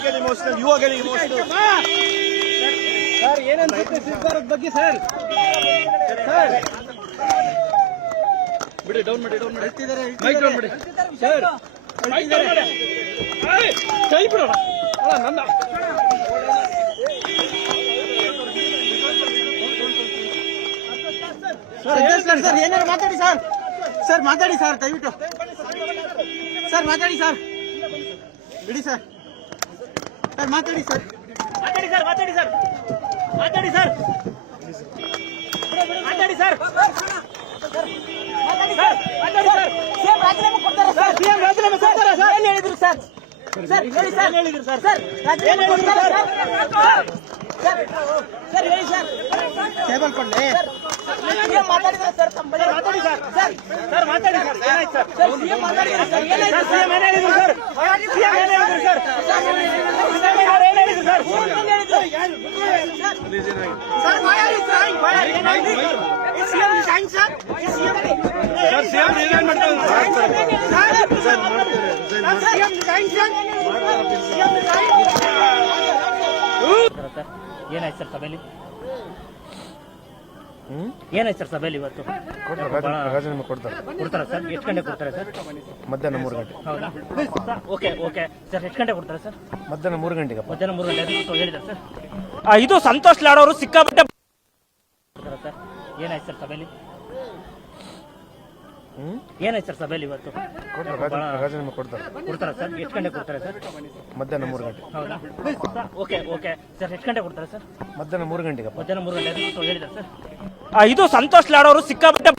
Emotional you are getting emotional sir ಏನನ್ಸುತ್ತೆ ಸಿದ್ಧಾರ್ಥ ಬಗ್ಗೆ sir ಬಿಡಿ ಡೌನ್ ಮಾಡಿ ಹೇಳ್ತಿದ್ದಾರೆ ಮೈಕ್ ಡೌನ್ ಮಾಡಿ ಸರ್ ಮೈಕ್ ಡೌನ್ ಮಾಡಿ ಕೈ ಬಿಡೋಣ ಅಲ್ಲ ನನ್ನ ಸರ್ ಏನಾದ್ರು ಮಾತಾಡಿ ಸರ್ ಸರ್ ಮಾತಾಡಿ ಸರ್ ದಯವಿಟ್ಟು ಸರ್ ಮಾತಾಡಿ ಸರ್ ಬಿಡಿ ಸರ್ ಸರ್ ಮಾತಾಡಿ ಸರ್ ಮಾತಾಡಿ ಸರ್ ಮಾತಾಡಿ ಸರ್ ಮಾತಾಡಿ ಸರ್ ಮಾತಾಡಿ ಸರ್ ಮಾತಾಡಿ ಸರ್ ಮಾತಾಡಿ ಸರ್ ಸಿಎಂ ರಾಜೀನಾಮೆ ಕೊಡ್ತಾರೆ ಸರ್ ಸಿಎಂ ರಾಜೀನಾಮೆ ಕೊಡ್ತಾರೆ ಸರ್ ಏನು ಹೇಳಿದ್ರು ಸರ್ ಸರ್ ಹೇಳಿ ಸರ್ ಹೇಳಿದ್ರು ಸರ್ ಸರ್ ರಾಜೀನಾಮೆ ಕೊಡ್ತಾರೆ ಸರ್ ಸರ್ ಹೇಳಿ ಸರ್ ಟೇಬಲ್ ಕೊಡ್ಲಿ ಸಿಎಂ ಮಾತಾಡಿದ್ರೆ ಸರ್ ತಮ್ಮ ಬಗ್ಗೆ ಮಾತಾಡಿ ಸರ್ ಸರ್ ಸರ್ ಮಾತಾಡಿ ಸರ್ ಏನಾಯ್ತು ಸರ್ ಸರ್ ಸಿಎಂ ಮಾತಾಡಿದ್ರೆ ಸರ್ ಏನಾಯ್ತು ಸಿಎಂ ಏನು ಹೇಳಿದ್ರು ಸರ್ ಸಿಎಂ ಏನು ಹೇಳಿದ್ರು ಸರ್ ಏನಾಯ್ತು ಸರ್ ಸಭೆಯಲ್ಲಿ ಏನಾಯ್ತು ಸರ್ ಸಭೆಯಲ್ಲಿ ಇವತ್ತು ರಾಜೀನಾಮೆ ಕೊಡ್ತಾರೆ ಕೊಡ್ತಾರಾ ಸರ್ ಎಷ್ಟು ಗಂಟೆ ಕೊಡ್ತಾರೆ ಸರ್ ಮಧ್ಯಾಹ್ನ 3 ಗಂಟೆ. ಹೌದಾ ಓಕೆ ಓಕೆ ಸರ್ ಎಷ್ಟು ಗಂಟೆ ಕೊಡ್ತಾರೆ ಸರ್ ಮಧ್ಯಾಹ್ನ 3 ಗಂಟೆಗೆ. ಮಧ್ಯಾಹ್ನ 3 ಗಂಟೆ ಅಂತ ಹೇಳಿದ್ದಾರೆ ಸರ್ ಇದು ಸಂತೋಷ್ ಲಾಡ್ ಅವರು ಸಿಕ್ಕಾಪಟ್ಟೆ ಸರ್ ಏನಾಯ್ತು ಸರ್ ಸಭೆಯಲ್ಲಿ ಏನಾಯ್ತು ಸರ್ ಸಭೆಯಲ್ಲಿ ಇವತ್ತು ರಾಜೀನಾಮೆ ಕೊಡ್ತಾರೆ ಕೊಡ್ತಾರಾ ಸರ್ ಎಷ್ಟು ಗಂಟೆ ಕೊಡ್ತಾರೆ ಸರ್ ಮಧ್ಯಾಹ್ನ 3 ಗಂಟೆ. ಹೌದಾ ಓಕೆ ಓಕೆ ಸರ್ ಎಷ್ಟು ಗಂಟೆ ಕೊಡ್ತಾರೆ ಸರ್ ಮಧ್ಯಾಹ್ನ 3 ಗಂಟೆಗೆ. ಮಧ್ಯಾಹ್ನ 3 ಗಂಟೆ ಅಂತ ಹೇಳಿದ್ದಾರೆ ಸರ್ ಇದು ಸಂತೋಷ್ ಲಾಡ್ ಅವರು ಸಿಕ್ಕಾಪಟ್ಟೆ